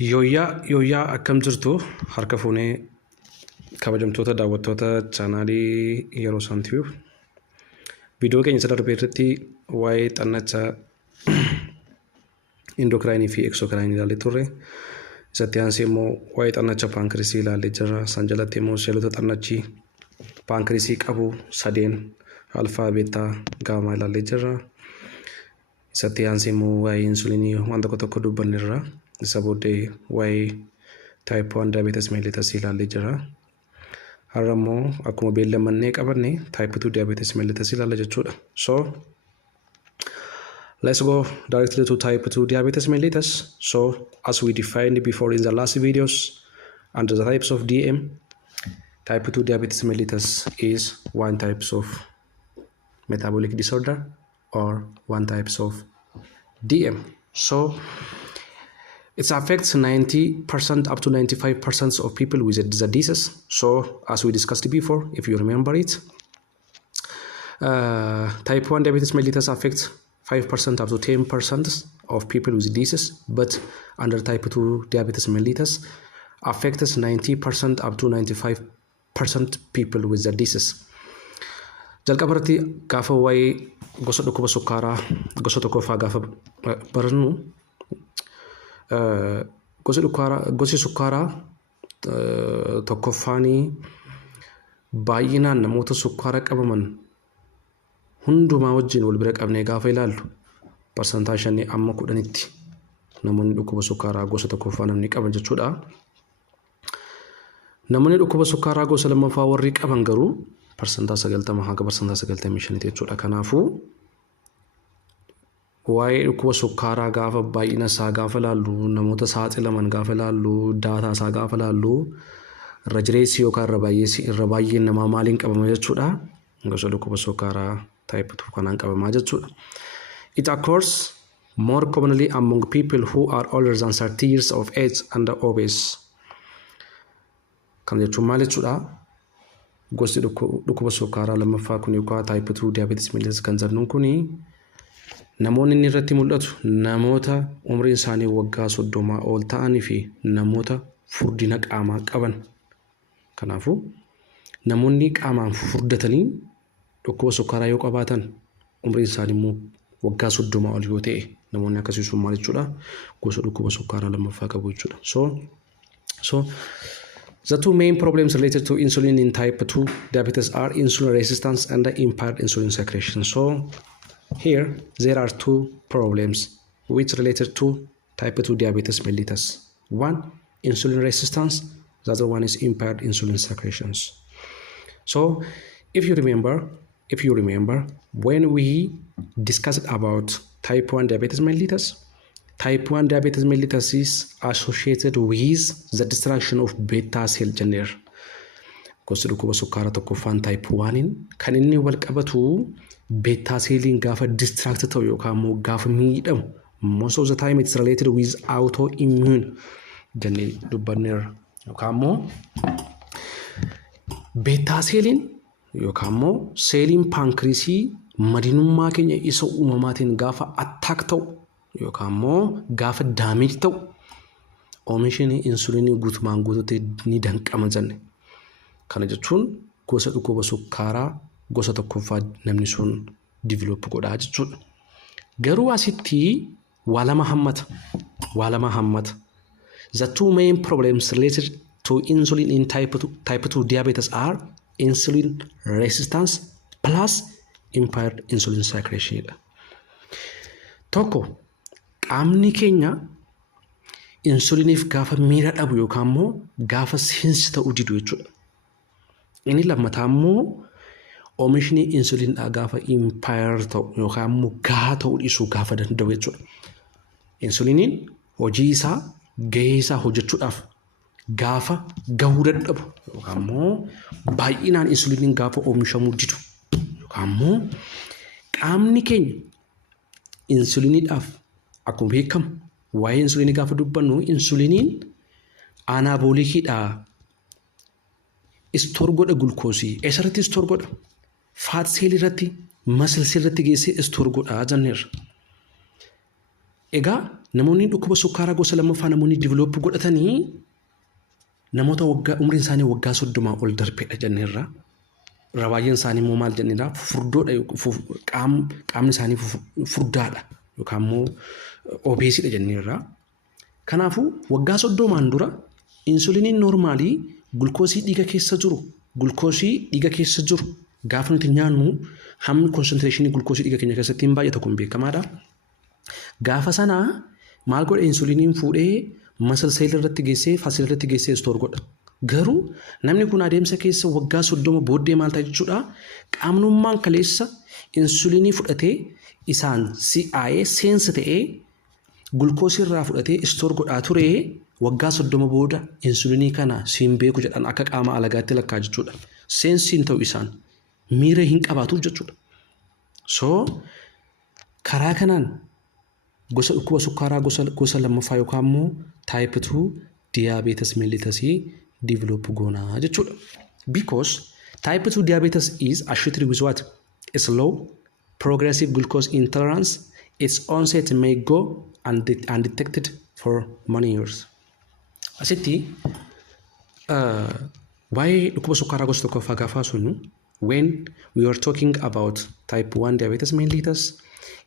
Yooyyaa akkam jirtu harka fuunee kabajamtoota daawwattoota chaanaalii Yerosan tiyuub. Viidiyoo keenya darbe irratti waa'ee xannacha indokiraayinii fi eksokiraayinii ilaalee turre. Isatti aansee immoo waa'ee xannacha paankirisii ilaalee jirra. San jalatti immoo seelota xannachi paankirisii qabu sadeen alfaa, beetaa, gaamaa ilaalee jirra. Isatti aansee immoo waa'ee insulinii waan tokko dubbanneerra. Isa booddee waa'ee type 1 diabetes mellitus ilaalee jirra. Har'a immoo akkuma beellamannee qabanne type 2 diabetes mellitus ilaalla jechuudha. So let's go directly to type 2 diabetes mellitus. So as we defined before in the last videos under the types of DM, type 2 diabetes mellitus is one type of metabolic disorder or one types of DM. So it affects 90% up to 95% of people with the disease. So as we discussed before, if you remember it, type 1 diabetes mellitus affects 5% up to 10% of people with disease, but under type 2 diabetes mellitus affects 90% up to 95% people with the disease. Jalqabarratti gaafa waa'ee gosa dhukkuba sukkaaraa gosa tokkoffaa gaafa barannu gosi sukkaaraa tokkoffaanii baay'inaan namoota sukkaara qabaman hundumaa wajjin wal bira qabnee gaafa ilaallu parsantaashanii amma 10tti namoonni dhukkuba sukkaaraa gosa tokkoffaa namni qaban jechuudha. Namoonni dhukkuba sukkaaraa gosa lammaffaa warri qaban garuu parsantaa 90 haga parsantaa 95 jechuudha. Kanaafuu waa'ee dhukkuba sukkaaraa gaafa baay'ina isaa gaafa ilaallu namoota saaxilaman gaafa ilaallu daataa isaa gaafa ilaallu irra jireessi yookaan irra baay'een namaa maaliin qabama jechuudha. Gosa dhukkuba sukkaaraa type 2 kanaan qabamaa jechuudha. It occurs more commonly among people who are older than 30 years of age and obese. Kan jechuun maal jechuudha? Gosti dhukkuba sukkaaraa lammaffaa kun yookaan type 2 diabetes mellitus kan jennuun kuni namoonni inni irratti mul'atu namoota umriin isaanii waggaa 30 ol ta'anii fi namoota furdina qaamaa qaban. Kanaafuu namoonni qaamaan furdatanii dhukkuba sukkaaraa yoo qabaatan umriin isaanii immoo waggaa 30 ol yoo ta'e namoonni akkasii sun maal jechuudha? Gosa dhukkuba sukkaaraa lammaffaa qabu jechuudha. So the two main problems related to insulin in type 2 diabetes are insulin resistance and impaired insulin secretion. So here there are two problems which related to type 2 diabetes mellitus. One, insulin resistance. The other one is impaired insulin secretions. So if you remember, when we discussed about type 1 diabetes mellitus, type 1 diabetes mellitus is associated with the destruction of beta cell jennee. Gosa dhukkuba sukkaaraa tokkoffaan type 1 kan inni wal qabatu beta cellin gaafa distract ta'u yookaan immoo gaafa miidhamu, most of the time it's related with autoimmune jennee dubbanneerra. Yookaan immoo beta cellin yookaan immoo seeliin paankirisii madinummaa keenya isa uumamaatiin gaafa attack ta'u yookaan immoo gaafa damage ta'u oomishni insulinii guutumaan guutuutti ni danqama jenne. Kana jechuun gosa dhukkuba sukkaaraa gosa tokkoffaa namni sun develop godhaa jechuudha. Garuu asitti waa lama hammata. The two main problems related to insulin in type 2 diabetes are insulin resistance plus impaired insulin secretion. Tokko qaamni keenya insuliniif gaafa miira dhabu yookaan immoo gaafa seensi ta'uu didu jechuudha. Inni lammataa immoo oomishni insulin gaafa impaired ta'u yookaan immoo gahaa ta'uu dhiisuu gaafa danda'u jechuudha. Insuliniin hojii isaa gahee isaa hojjechuudhaaf gaafa gahuu dadhabu yookaan immoo baay'inaan insuliniin gaafa oomishamuu didu yookaan immoo qaamni keenya insuliniidhaaf akkuma beekamu waa'ee insulinii gaafa dubbannu insuliniin anaabolikiidha. Istoor godha gulkoosii eessarratti istoor godha faat seelii irratti masal seelii irratti geessee istoor godha jenneerra. Egaa namoonni dhukkuba sukkaaraa gosa lammaffaa namoonni develop godhatanii namoota umriin isaanii waggaa 30 ol darbedha jenneerra. Rabaayeen isaanii immoo maal jenneerra furdoodha qaamni isaanii furdaadha yookaan immoo obeesiidha jenneerra. Kanaafuu waggaa 30 dura insuliiniin noormaalii gulkoosii dhiiga keessa jiru gaafa nuti nyaannu hammi konsentireeshinii gulkoosii dhiiga keenya keessatti hin baay'atu kun beekamaadha. Gaafa sanaa maal godha insuliiniin fuudhee masal seel irratti geessee fasil irratti geessee stoor godha. Garuu namni kun adeemsa keessa waggaa 30 booddee maal ta'a jechuudha. Qaamnummaan kaleessa insuliinii fudhatee isaan si'aayee seensa ta'ee gulkoosii irraa fudhatee stoor godhaa ture waggaa 30 booda insuliinii kana siin beeku jedhan akka qaama alagaatti lakkaa jechuudha. Seensiin ta'u isaan miira hin qabaatuuf jechuudha. So karaa kanaan gosa dhukkuba sukkaaraa gosa lammaffaa yookaan immoo type 2 diabetes mellitus develop goonaa jechuudha. Because type 2 diabetes is associated with what? A slow, progressive glucose intolerance. Its onset may go undetected for many years. Asitti waa'ee dhukkuba sukkaaraa gosa tokkoffaa gaafa sunnu when we are talking about type 1 diabetes mellitus,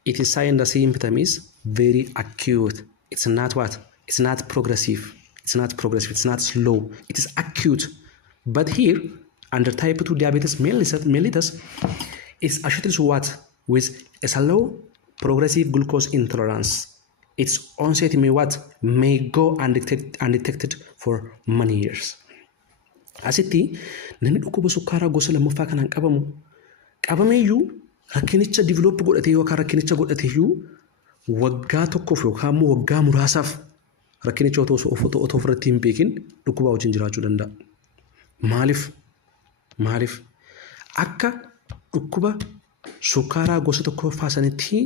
it is saying the symptom is very acute. It's not what? It's not progressive. It's not progressive. It's not slow. It is acute. But here, under type 2 diabetes mellitus, it's associated with what? With a slow, progressive glucose intolerance. Its onset may what? May go undetected for many years. Asitti namni dhukkuba sukkaaraa gosa lammaffaa kanaan qabameeyyuu rakkinicha develop godhatee yookaan rakkinicha godhateeyyuu waggaa tokkoof yookaan immoo waggaa muraasaaf rakkinicha otoo ofirratti hin beekin dhukkuba wajjin jiraachuu danda'a. Maaliif? Akka dhukkuba sukkaaraa gosa tokkoffaa sanitti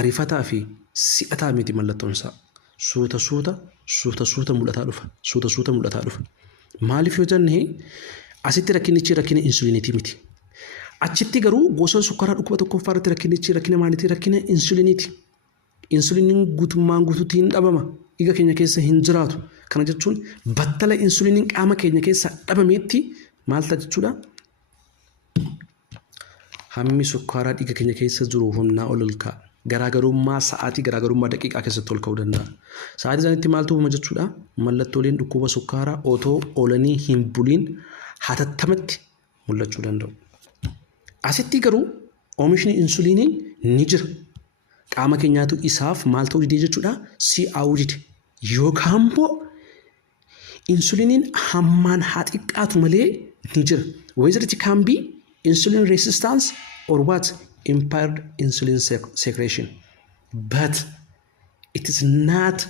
ariifataa fi si'ataa miti mallattoon isaa. Suuta mul'ataa dhufa. Maaliif yoo jenne asitti rakkinichi rakkina insuliiniitii miti. Achitti garuu gosa sukkaaraa dhukkuba tokkoffaa irratti rakkinichi rakkina maaliitii? Rakkina insuliiniiti. Insuliiniin guutummaan guutuutti hin dhabama. Dhiiga keenya keessa hin jiraatu. Kana jechuun battala insuliiniin qaama keenya keessa dhabameetti maal ta'a jechuudha? Hammi sukkaaraa dhiiga keenya keessa jiru humnaa ol ka'a. Garaagarummaa sa'aatii garaagarummaa daqiiqaa keessatti ol ka'uu danda'a. Sa'aatii sanitti maaltu uumama jechuudha? Mallattooleen dhukkuba sukkaaraa otoo oolanii hin buliin hatattamatti mul'achuu danda'u. Asitti garuu oomishni insuliinii ni jira. Qaama keenyaatu isaaf maal ta'uu didee jechuudha? Si'aawuu dide. Yookaan immoo insuliiniin hammaan haa xiqqaatu malee ni jira. Whether it can be insulin resistance or what? Impaired insulin secretion. But it is not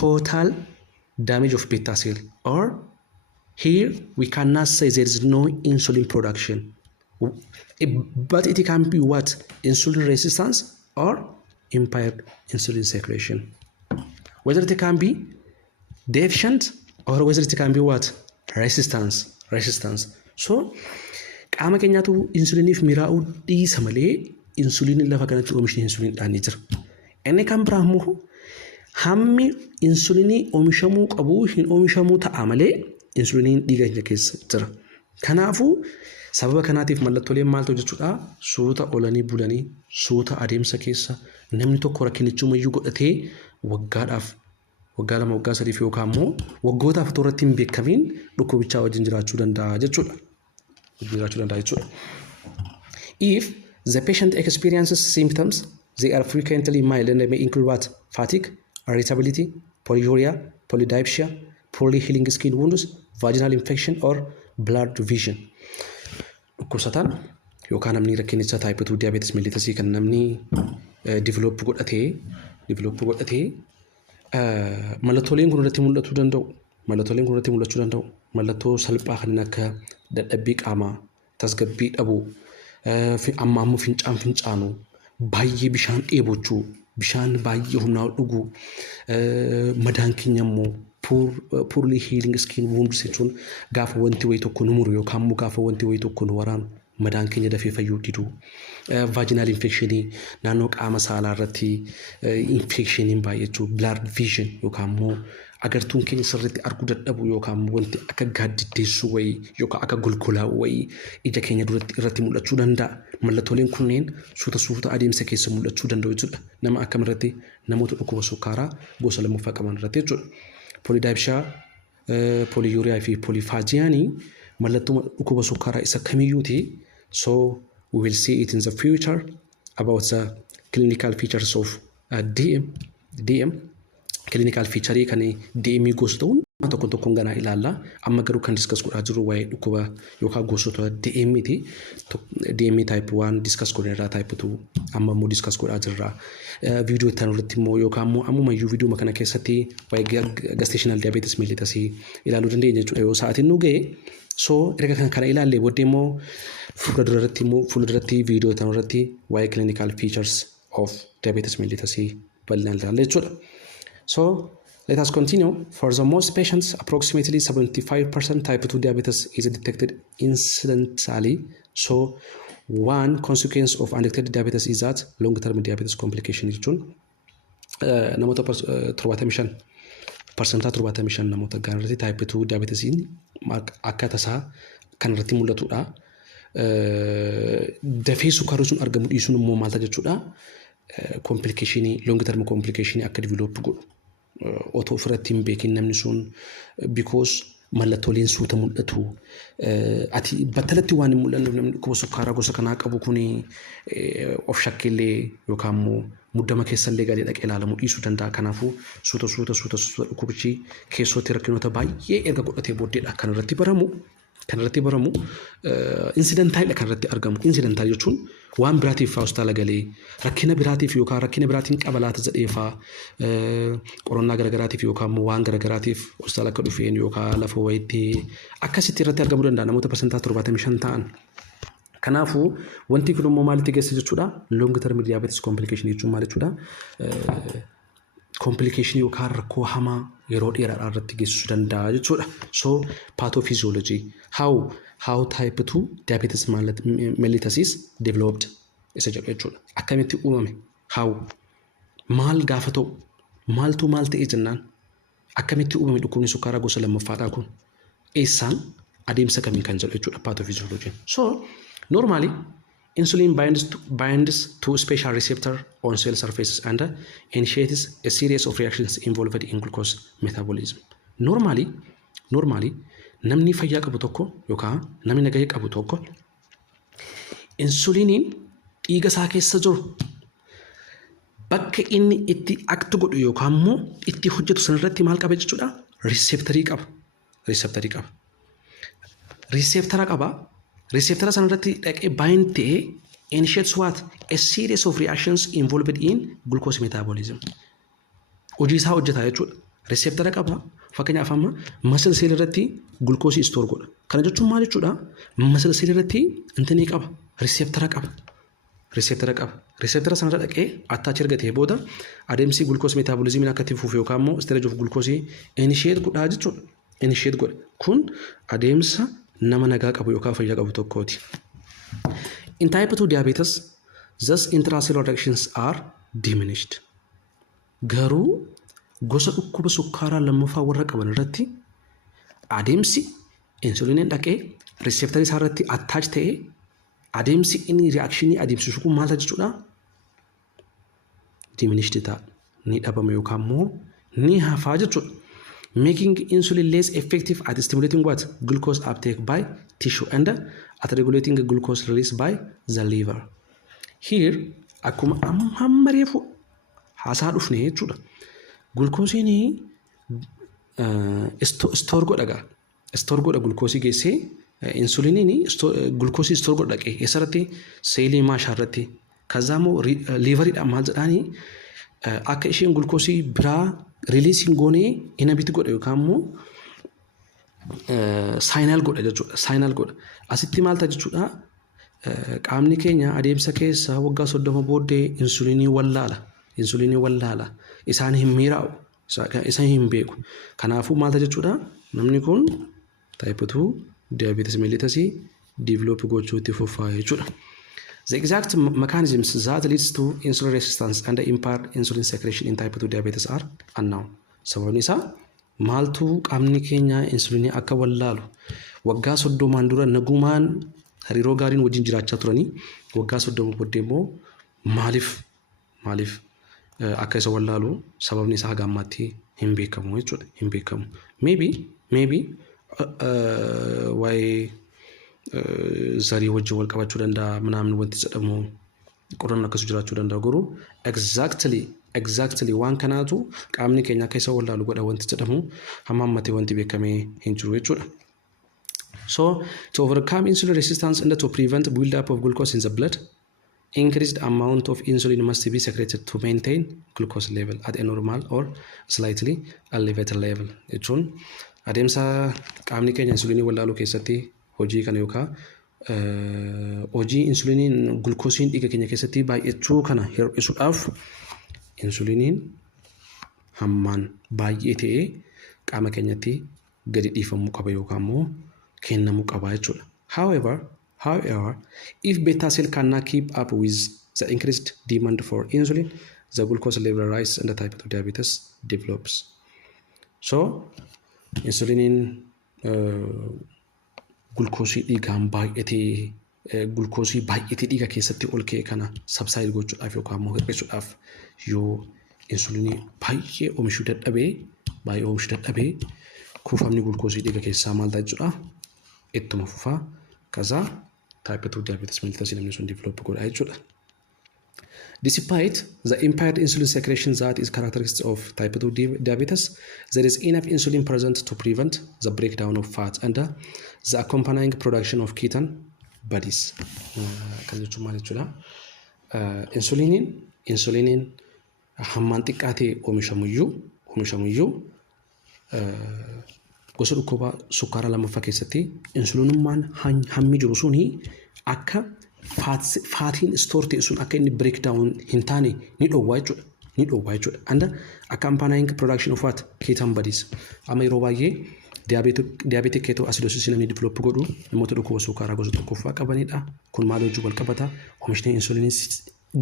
total damage of beta cell. Or here we cannot say there is no insulin production. But it can be what? Insulin resistance or impaired insulin secretion. Whether it can be deficient or whether it can be what? Resistance. So qaama keenyaatu insuliiniif miraa'uu dhiisa malee insuliiniin lafa kanatti oomishni insuliiniidhaan ni jira. Inni kan biraa immoo hammi insuliinii oomishamuu qabu hin oomishamuu ta'a malee insuliiniin dhiiga keenya keessa jira. Kanaafuu sababa kanaatiif mallattooleen maal ta'u jechuudha? Suuta olanii bulanii suuta adeemsa keessa namni tokko rakkinichumayyuu godhatee waggaadhaaf waggaa 2 waggaa 3 yookaan immoo waggootaaf toorratti hin beekamiin dhukkubichaa wajjin jiraachuu danda'a jechuudha. If the patient experiences symptoms, they are frequently mild and they may include what? Fatigue, irritability, polyuria, polydipsia, poorly healing skin wounds, vaginal infection or blurred vision. Dhukkubsataan yookaan namni rakkinicha type 2 diabetes mellitus kan namni develop godhatee mallattooleen kun irratti mul'achuu danda'u. Mallattoo salphaa kanneen akka dadhabbii qaamaa, tasgabbii dhabuu, ammoo fincaanuu, baay'ee bishaan dheebochuu, bishaan baay'ee humnaa dhuguu, madaan keenya immoo poorly healing skin wounds jechuun gaafa wanti wayii tokko nu muru yookaan immoo gaafa wanti wayii tokko nu waraanu madaan keenya dafee fayyuu diduu vaginal infection naannoo qaama saalaa irratti infection baay'achuu blood vision yookaan immoo agartuun keenya sirriitti arguu dadhabu yookaan wanti akka gaaddiddeessuu wayii yookaan akka golgolaa wayii ija keenya duratti irratti mul'achuu danda'a. Mallattooleen kunneen suuta adeemsa keessa mul'achuu danda'u jechuudha. Nama akkamirratti namoota dhukkuba sukkaaraa gosa lammaffaa qaban irratti jechuudha. Poolidaayipshaa, pooliyuuriyaa fi poolifaajiyaanii mallattoo dhukkuba sukkaaraa isa kamiyyuuti. So we will see it in the future about the clinical features of DM. Clinical feature kan DM gosoota hundumaa tokkoon ganaa ilaalla. Amma garuu kan discuss godhaa jiru waa'ee dhukkuba yookaan gosoota DM ti. DM type 1 discuss godheerraa type 2 amma immoo discuss godhaa jirra. Viidiyoo itti aanutti immoo yookaan immoo ammumayyuu viidiyoo kana keessatti waa'ee gestational diabetes mellitus ilaaluu dandeenya jechuudha yoo sa'aatiin nu ga'e. So erga kana ilaallee booddee immoo fuulduratti viidiyoo itti aanutti waa'ee clinical features of diabetes mellitus bal'inaan ilaalla jechuudha. So let us continue. For the most patients, approximately 75% type 2 diabetes is detected incidentally. So one consequence of undetected diabetes is that long-term diabetes complication jechuun namoota 75% namoota gaanirratti type 2 diabetesiin akka tasaa kan irratti mul'atudha. Dafee sukkaarri sun argamu dhiisuun immoo maal ta'a jechuudha. Complication long-term complication akka develop godhu. Otoo ofirratti hin beekin namni sun because mallattooleen suuta mul'atu ati battalatti waan hin mul'anne namni dhukkuba sukkaaraa gosa kanaa qabu kun of shakkeellee yookaan immoo muddama keessallee galee dhaqee ilaalamuu dhiisuu danda'a. Kanaafuu suuta dhukkubichi keessootti rakkinoota baay'ee erga godhatee booddeedha kan irratti baramu incidentaalidha kan irratti argamu. Incidentaal jechuun waan biraatiif hospitaala galee rakkina biraatiif yookaan rakkina biraatiin qabalaata jedheefaa qorannaa garagaraatiif yookaan immoo waan garagaraatiif hospitaala akka dhufeen yookaan lafa wayiitti akkasitti irratti argamuu danda'a namoota 75% ta'an. Kanaafuu wanti kun immoo maalitti geessa jechuudha. Long term diabetes complication jechuun maal jechuudha. Complication yookaan rakkoo hamaa yeroo dheeraa irratti geessisuu danda'a jechuudha. So pathophysiology how type 2 diabetes mellitus is developed isa jedhu jechuudha. Akkamitti uumame how maal gaafa ta'u maaltu maal ta'e jennaan akkamitti uumame dhukkubni sukkaaraa gosa lammaffaadhaa kun eessaan adeemsa kamiin kan jedhu jechuudha pathophysiology. So normally insulin binds to special receptor on cell surfaces and initiates a series of reactions involved in glucose metabolism. Normally namni fayyaa qabu tokko yookaan namni nagaya qabu tokko insuliniin dhiiga isaa keessa jiru bakka inni itti aktu godhu yookaan immoo itti hojjetu sanarratti maal qaba jechuudha. Receptorii qaba. Receptora sanarratti dhaqee bind ta'ee initiates what? A series of reactions involved in glucose metabolism. Hojii isaa hojjeta jechuudha. Receptora qaba. Fakkeenyaaf amma muscle cell irratti glucose store godha. Kana jechuun maal jechuudha? Muscle cell irratti intini qaba. Receptora qaba. Receptora sanarra dhaqee attach ergatee booda adeemsi glucose metabolism akka itti fufu yookaan immoo storage of glucose initiate godha jechuudha. Initiate godha. Kun adeemsa nama nagaa qabu yookaan fayyaa qabu tokkooti. In type 2 diabetes, thus intracellular reactions are diminished. Garuu gosa dhukkuba sukkaaraa lammaffaa warra qaban irratti adeemsi insuliniin dhaqee receptorii isaa irratti attach ta'ee adeemsi inni reactionii adeemsisu kun maal jechuudha? Diminished ta'a. Ni dhabama yookaan immoo ni hafaa jechuudha. Making insulin less effective at stimulating what? Glucose uptake by tissue and at regulating glucose release by the liver. Here, akkuma amma reefu haasaa dhufne jechuudha. Glucose store godha glucose geessee insuliniin glucose store godha dhaqee eessarratti seelii maashaa irratti kazaamoo liiveriidhaan maal jedhaanii akka isheen glucose biraa releasing goonee inhibit godha yookaan immoo saayinaal godha jechuudha. Saayinaal godha. Asitti maal ta'a jechuudha? Qaamni keenya adeemsa keessa waggaa 30 booddee insulinii wallaala. Isaan hin miiraa'u. Isaan hin beeku. Kanaafuu maal ta'a jechuudha? Namni kun type 2 diabetes mellitus develop gochuutti fufaa jechuudha. The exact mechanisms that leads to insulin resistance and impaired insulin secretion in type 2 diabetes are unknown. Sababni isaa maaltu qaamni keenya insulinii akka wallaalu waggaa 30 dura nagumaan hariiroo gaariin wajjin jiraachaa turanii waggaa 30 booddee immoo maaliif akka isa wallaalu sababni isaa haga ammaatti hin beekamu jechuudha. Hin beekamu. Maybe waa'ee zarii wajjin wal qabachuu danda'a ምናምን wanti jedhamu qorannoo akkasii jiraachuu danda'a garuu exactly waan kanaatu qaamni keenya akka isa wallaalu godha wanti jedhamu hamma ammatee wanti beekamee hin jiru jechuudha. So to overcome insulin resistance and to prevent build-up of glucose in the blood, increased amount of insulin must be secreted to maintain glucose level at a normal or slightly elevated level. jechuun adeemsa qaamni keenya insulinii wallaaluu keessatti hojii kana yookaan hojii insuliniin glukoosiin dhiiga keenya keessatti baay'achuu kana hir'isuudhaaf insuliniin hammaan baay'ee ta'ee qaama keenyatti gadi dhiifamuu qaba yookaan immoo kennamuu qaba jechuudha. However, if beta cell cannot keep up with the increased demand for insulin, the glucose level rises and the type 2 diabetes develops. So, insuliniin glukoosii dhiigaan glukoosii baay'atee dhiiga keessatti ol ka'e kana subside gochuudhaaf yookaan immoo hir'isuudhaaf yoo insulinii baay'ee oomishuu dadhabee kuufamni glukoosii dhiiga keessaa maal ta'a jechuudha ittuma fufaa kaza type 2 diabetes mellitus namni sun develop godha jechuudha. Despite the impaired insulin secretion that is characteristic of type 2 diabetes, there is enough insulin present to prevent the breakdown of fat and the accompanying production of ketone bodies. Insuliniin hammaan xiqqaatee oomishamuyyuu gosa dhukkubaa sukkaara lammaffaa keessatti insulinummaan hammi jiru suni akka faatiin store ta'e sun akka inni breakdown hin taane ni dhowwaa jechuudha. And accompanying production of what ketone bodies. Amma yeroo baay'ee diabetic ketoacidosis namni develop godhu namoota dhukkuba sukkaaraa gosa tokkoffaa qabanidha. Kun maal wajjin wal qabata? Oomishni insulinii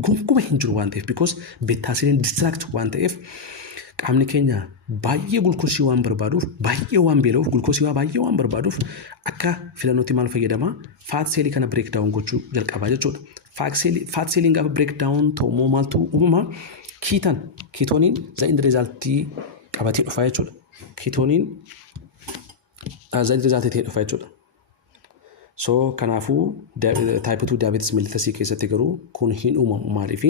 gonkumaa hin jiru waan ta'eef because beta cell distract waan ta'eef qaamni keenya baay'ee glukoosii waan barbaaduuf baay'ee waan beela'uuf glukoosii baay'ee waan barbaaduuf akka filannootti maal fayyadama fat cell kana breakdown gochuu jalqabaa jechuudha. Fat cell gaafa breakdown ta'u maaltu uumama ketoniin the end result qabatee dhufa jechuudha. Ketoniin the end result ta'ee dhufa jechuudha. So kanaafuu type 2 diabetes mellitus keessatti garuu kun hin uumamu maaliif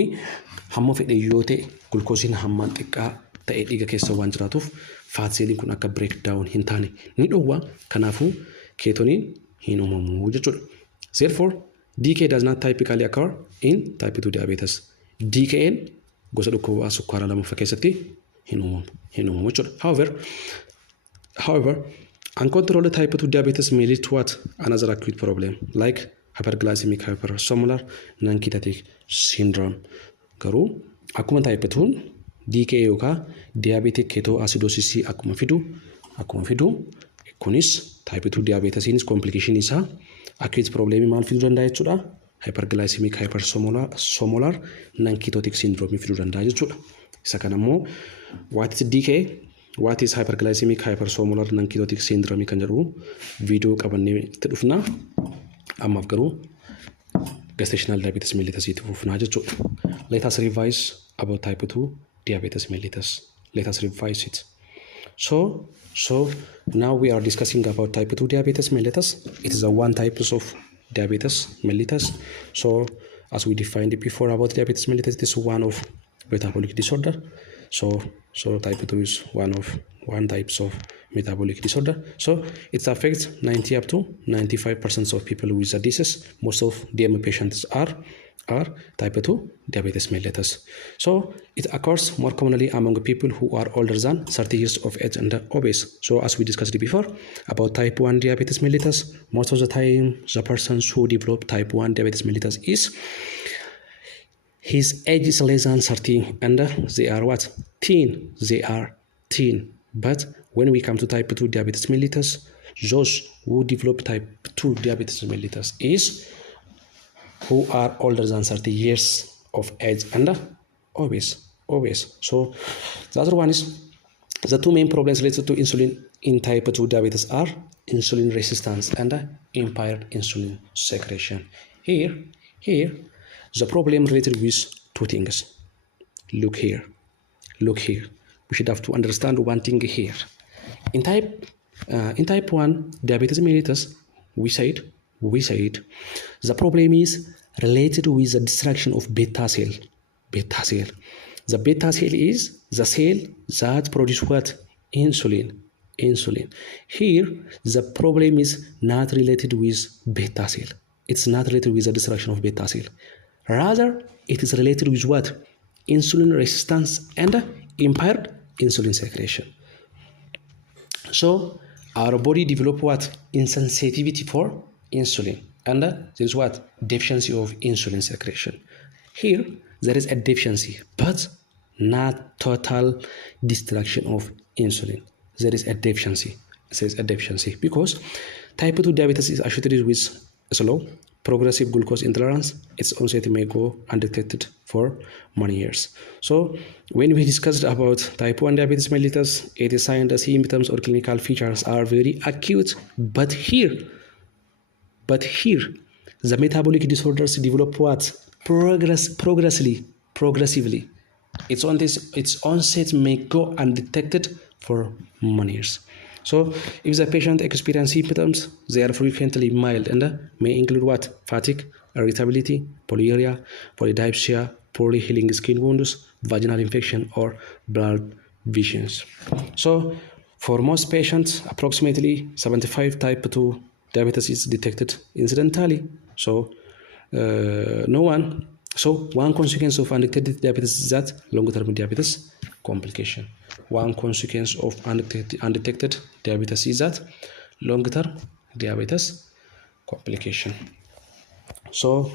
hamma fedhe yoo ta'e glukoosiin hammaan xiqqaa ta'ee dhiiga keessa waan jiraatuuf fat cell kun akka breakdown hin taane ni dhowwa kanaafuu ketoniin hin uumamu jechuudha. Therefore, DK does not typically occur in type 2 diabetes. DKN gosa dhukkubaa sukkaaraa lammaffaa keessatti hin uumamu jechuudha. However, uncontrolled type 2 diabetes may lead to what? Another acute problem like hyperglycemic hypersomnolur non-ketotic syndrome. Garuu akkuma type 2 DK yookaan diabetic ketoacidosis akkuma fidu kunis type 2 diabetesiinis complication isaa acute problem maal fiduu danda'a jechuudha. Hyperglycemic hypersomnolur non-ketotic syndrome fiduu danda'a jechuudha. Isa kana immoo what is DK? What is hyperglycemic hypersomnolur non-ketotic syndrome kan jedhu viidiyoo qabannee itti dhufna. Ammaaf garuu gestational diabetes mellitus itti fufnaa jechuudha. Let us revise about type 2 diabetes mellitus. Let us revise it. So now we are discussing about type 2 diabetes mellitus. It is a one type of diabetes mellitus. So as we defined before about diabetes mellitus, it is one of metabolic disorder. So type 2 is one types of metabolic disorder. So it affects 90 up to 95% of people with the disease. Most of them patients are type 2 diabetes mellitus. So it occurs more commonly among people who are older than 30 years of age and obese. So as we discussed before about type 1 diabetes mellitus, most of the time the persons who develop type 1 diabetes mellitus is his age is less than 30 and they are what? Teen. But when we come to type 2 diabetes mellitus, those who develop type 2 diabetes mellitus is who are older than 30 years of age and obese. So the other one is the two main problems related to insulin in type 2 diabetes are insulin resistance and impaired insulin secretion. Here, the problem related with two things. Look here. We should have to understand one thing here. In type 1 diabetes mellitus, we said the problem is related with the destruction of beta cell. The beta cell is the cell that produces what? Insulin. Here, the problem is not related with beta cell. It's not related with the destruction of beta cell. Rather, it is related with what? Insulin resistance and impaired insulin secretion. So, our body develop what? Insensitivity for insulin. And there is what? Deficiency of insulin secretion. Here, there is a deficiency, but not total destruction of insulin. There is a deficiency because type 2 diabetes is associated with slow, progressive glucose intolerance. Its onset may go undetected for many years. So when we discussed about type 1 diabetes mellitus, it is sign the symptoms or clinical features are very acute, but here, the metabolic disorders develop what? Progressively. Its onset may go undetected for many years. So if the patient experiences symptoms, they are frequently mild and may include what? Fatigue, irritability, polyuria, polydipsia, poorly healing skin wounds, vaginal infection, or blood visions. So for most patients, approximately 75 type 2 diabetes is detected incidentally. So one consequence of undetected diabetes is that long-term diabetes complication. One consequence of undetected diabetes is that long-term diabetes complication. So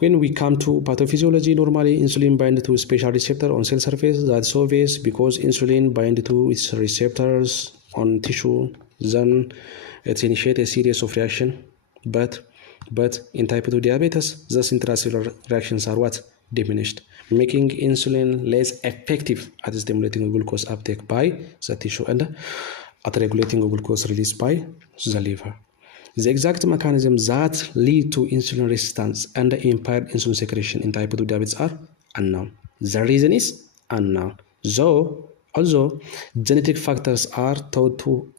when we come to pathophysiology, normally insulin binds to a special receptor on cell surface that's obvious because insulin binds to its receptors on tissue, then it initiates a series of reactions. But in type 2 diabetes, those intracellular reactions are what? Diminished, making insulin less effective at stimulating glucose uptake by the tissue and at regulating glucose release by the liver. The exact mechanism that lead to insulin resistance and impaired insulin secretion in type 2 diabetes are unknown. The reason is unknown. Also, genetic factors are thought to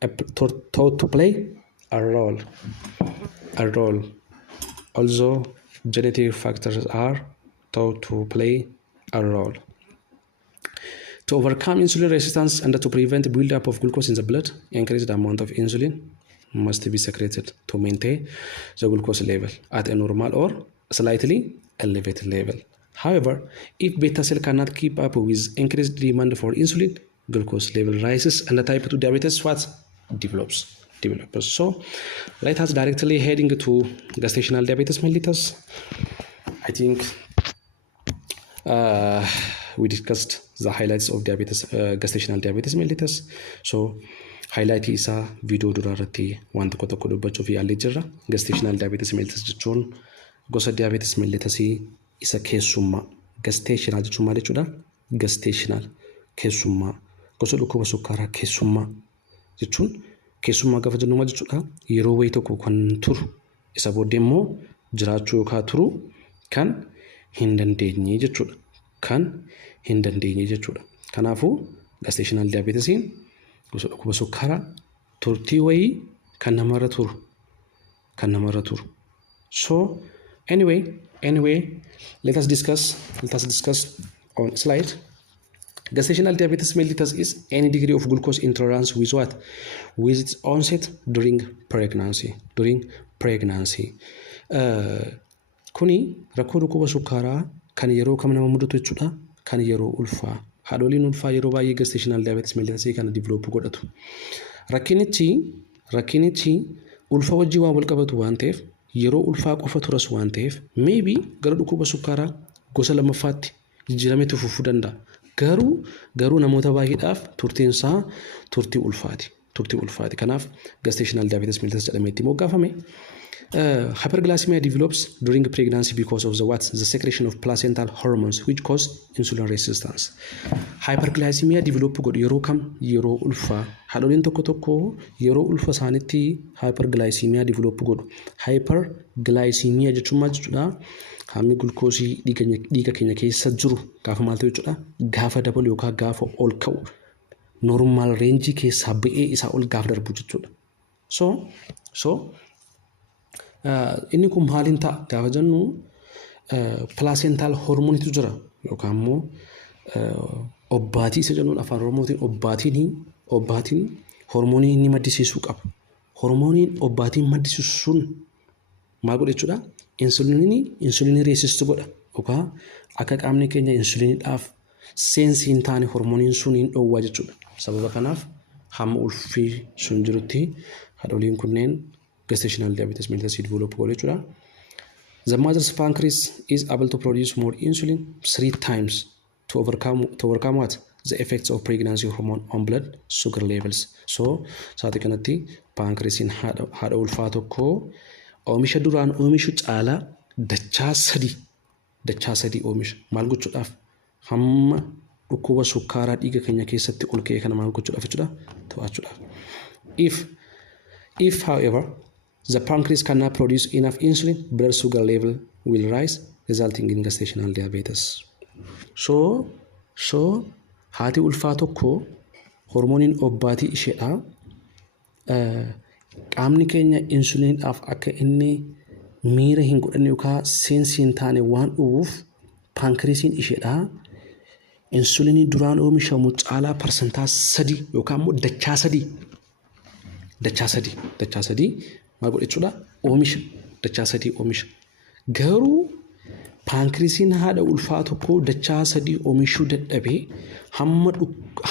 play a role. Also, genetic factors are thought to play a role. To overcome insulin resistance and to prevent buildup of glucose in the blood, increase the amount of insulin must be secreted to maintain the glucose level at a normal or slightly elevated level. However, if beta cell cannot keep up with increased demand for insulin, glucose level rises and the type 2 diabetes what? Develops. So let us directly heading to gestational diabetes mellitus. I think we discussed the highlights of gestational diabetes mellitus. So highlight isa video durarratti waan tokko dubbachuu fi yaallee jirra. Gestational diabetes mellitus jechuun gosa diabetes mellitus isa keessummaa. Gestational jechuun maal jechuudha? Gestational keessummaa. Gosa dhukkuba sukkaaraa keessummaa jechuun keessummaa gaafa jennu maal jechuudha? Yeroo wayii tokko kan turu isa booddee immoo jiraachuu yookaan turu kan hin dandeenye jechuudha. Kanaafuu gestational diabetesiin gosa dhukkuba sukkaaraa turtii wayii kan namarra turu. So anyway, let us discuss on slide. Gestational diabetes mellitus is any degree of glucose intolerance with what? With its onset during pregnancy. Kuni rakkoo dhukkuba sukkaaraa kan yeroo kam nama mudatu jechuudha. Kan yeroo ulfaa. Haadholiin ulfaa yeroo baay'ee gestational diabetes mellitus kana develop godhatu. Rakkinichi ulfa wajjin waan wal qabatu waan ta'eef yeroo ulfaa qofa turas waan ta'eef maybe gara dhukkuba sukkaaraa gosa lammaffaatti jijjiiramee fufuu danda'a. garuu namoota baay'eedhaaf turtiin isaa turtii ulfaati. Kanaaf gestational diabetes mellitus jedhamee itti moggaafame. Hyperglycemia develops during pregnancy because of the secretion of placental hormones which cause insulin resistance. Hyperglycemia develop godhu yeroo kam yeroo ulfaa haadholiin tokko yeroo ulfa isaaniitti hyperglycemia develop godhu. Hyperglycemia jechuun maal jechuudha? Hammi gulkoosii dhiiga keenya keessa jiru gaafa maal ta'u jechuudha? Gaafa dabalu yookaan gaafa ol ka'u normal range keessaa ba'ee isaa ol gaafa darbu jechuudha. So inni kun maaliin ta'a gaafa jennu placental hormoniitu jira yookaan immoo obbaatii isa jennuun afaan oromootiin obbaatiin hormonii inni maddisiisuu qaba. Hormoniin obbaatiin maddisiisu sun maal godha jechuudha? Insulinii reesistu godha yookaan akka qaamni keenya insuliniidhaaf sensii hin taane hormoniin sun hin dhoowwaa jechuudha. Sababa kanaaf hamma ulfii sun jirutti haadholiin kunneen gestational diabetes mellitus develop godhu jechuudha. The mother's pancreas is able to produce more insulin 3 times to overcome what? The effects of pregnancy hormone on blood sugar levels. So, saati kanatti pancreasiin haadha ulfaa tokko oomisha duraan oomishu caalaa dachaa sadii oomisha. Maal gochuudhaaf? Hamma dhukkuba sukkaaraa dhiiga keenya keessatti ol ka'ee kana maal gochuudhaaf jechuudha? To'achuudhaaf. If however the pancreas cannot produce enough insulin, blood sugar level will rise, resulting in gestational diabetes. So haati ulfaa tokko hormoniin obbaatii isheedha. Qaamni keenya insuliniidhaaf akka inni miira hin godhanne yookaan sensii hin taane waan dhufuuf pankreesiin isheedha. Insulinii duraan oomishamu caalaa parsantaa 3 yookaan immoo dachaa sadii maal godha jechuudha? Oomisha dachaa 3 oomisha. Garuu pankreesiin haadha ulfaa tokko dachaa 3 oomishuu dadhabee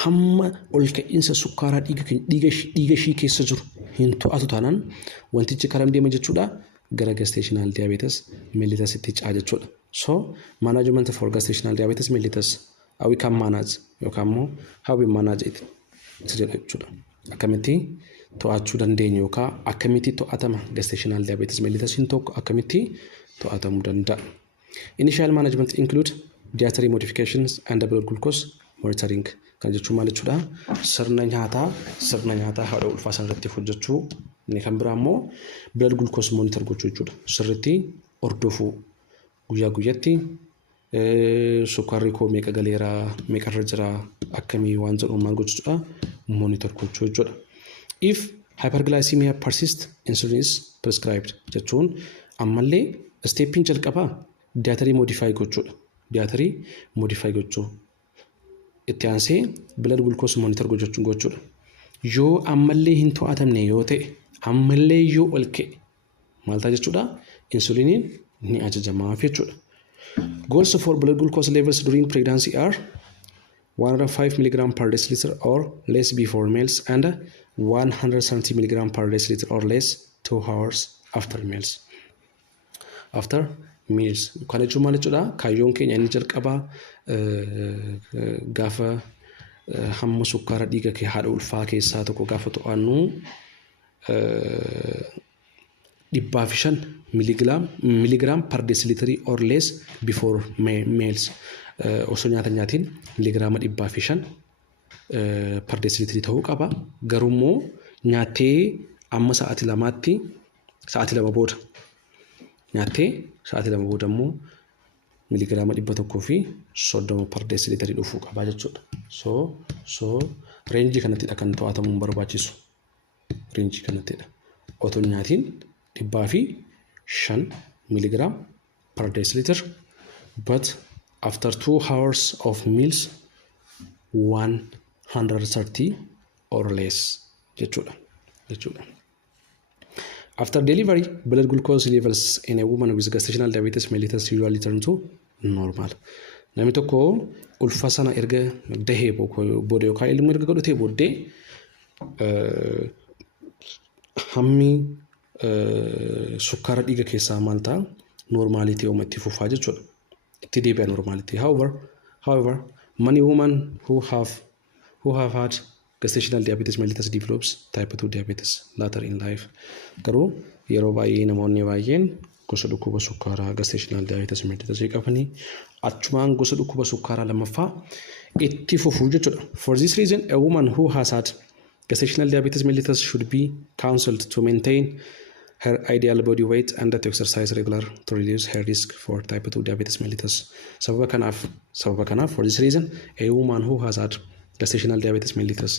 hamma ol ka'iinsa sukkaaraa dhiiga ishii keessa jiru hin to'atu taanaan wantichi karam deema jechuudha? Gara gestational diabetes mellitus itti ce'a jechuudha. So management for gestational diabetes mellitus how we can manage yookaan immoo how we manage it jechuudha. Akkamitti to'achuu dandeenya yookaan akkamitti to'atama gestational diabetes mellitus hin tokko akkamitti to'atamuu danda'a. Initial management include dietary modifications and blood glucose monitoring. Kan jechuun maal jechuudha? Sirna nyaataa haadha ulfaa sanarratti hojjechuu. Inni kan biraa immoo blood glucose monitor gochuu jechuudha. Sirriitti hordofuu guyyaa guyyaatti sukkaarri koo meeqa galeeraa meeqarra jira akkamii waan jedhu maal gochuudha? Monitor gochuu jechuudha. If hyperglycemia persists, insulin is prescribed jechuun ammallee steppiin jalqabaa dietary modify gochuudha. Dietary modify gochuu. Itti aansee blood glucose monitor gochuudha. Yoo ammallee hin to'atamne yoo ta'e ammallee yoo ol ka'e maal ta'a jechuudha? Insuliniin ni ajajamaaf jechuudha. Goals for blood glucose levels during pregnancy are 105 mg per deciliter or less before meals and 170 mg per deciliter or less 2 hours after meals. Kana jechuun maal jechuudha? Kaayyoon keenya inni jalqabaa gaafa hamma sukkaara dhiiga kee haadha ulfaa keessaa tokko gaafa to'annu 105 milligram per deciliter or less before meals. Osoo nyaata nyaatiin miligiraama 105 per deciliter ta'uu qaba. Garuu immoo nyaattee amma sa'aatii 2 booda nyaattee sa'aatii 2 booda immoo miligiraama 130 per deciliter dhufuu qaba jechuudha. So reenjii kanattidha kan to'atamuu barbaachisu. Reenjii kanattidha. Otoo nyaatiin 105 milligram per deciliter, but after 2 hours of meals 130 or less jechuudha. After delivery, blood glucose levels in a woman with gestational diabetes mellitus usually turn to normal. Namni tokko ulfa sana erga dahee booda yookaan ilmoo erga godhatee booddee hammi sukkaara dhiiga keessaa maal ta'a? Normaality itti fufaa jechuudha. Itti deebi'a normaality. However, Many women who have had gestational diabetes mellitus develops type 2 diabetes later in life. Garuu yeroo baay'ee namoonni baay'een gosa dhukkuba sukkaaraa gestational diabetes mellitus qabanii achumaan gosa dhukkuba sukkaaraa lammaffaa itti fufuu jechuudha. For this reason, a woman who has had gestational diabetes mellitus should be counseled to maintain her ideal body weight and to exercise regular to reduce her risk for type 2 diabetes mellitus. Sababa kanaaf, for this reason, a woman who has had gestational diabetes mellitus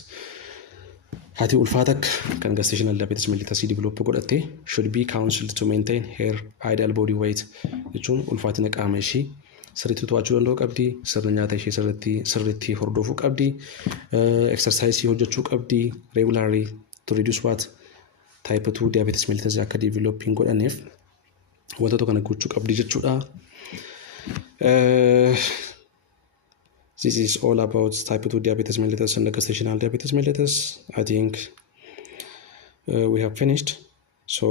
haati ulfaata kan gestational diabetes mellitus develop godhatte should be counseled to maintain her ideal body weight jechuun ulfaatina qaama ishii sirriitti to'achuu danda'uu qabdi, sirna nyaata ishii sirriitti hordofuu qabdi, exercise hojjechuu qabdi regularly to reduce what type 2 diabetes mellitus akka developing godhaneef wantoota kana gochuu qabdi jechuudha. This is all about type 2 diabetes mellitus and the gestational diabetes mellitus. I think we have finished. So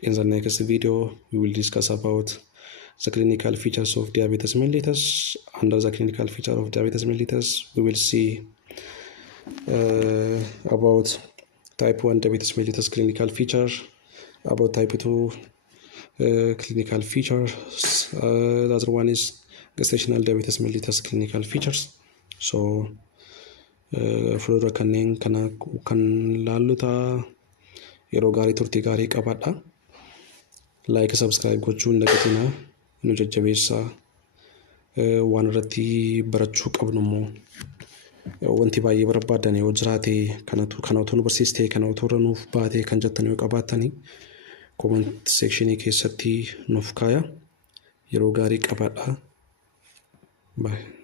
in the next video, we will discuss about the clinical features of diabetes mellitus. Under the clinical feature of diabetes mellitus, we will see about type 1 diabetes mellitus clinical feature, about type 2 clinical features. The other one is gestational diabetes mellitus clinical features. So fuuldura kanneen kan laallu ta'a. Yeroo gaarii turtii gaarii qabaadha. Like subscribe gochuun dagatinaa nu jajjabeessaa. Waan irratti barachuu qabnu immoo wanti baay'ee barbaadan yoo jiraate kana otoo nu barsiistee kana otoo nuuf baatee kan jettan yoo qabaattani comment sectionii keessatti nuuf kaaya. Yeroo gaarii qabaadha. Bye.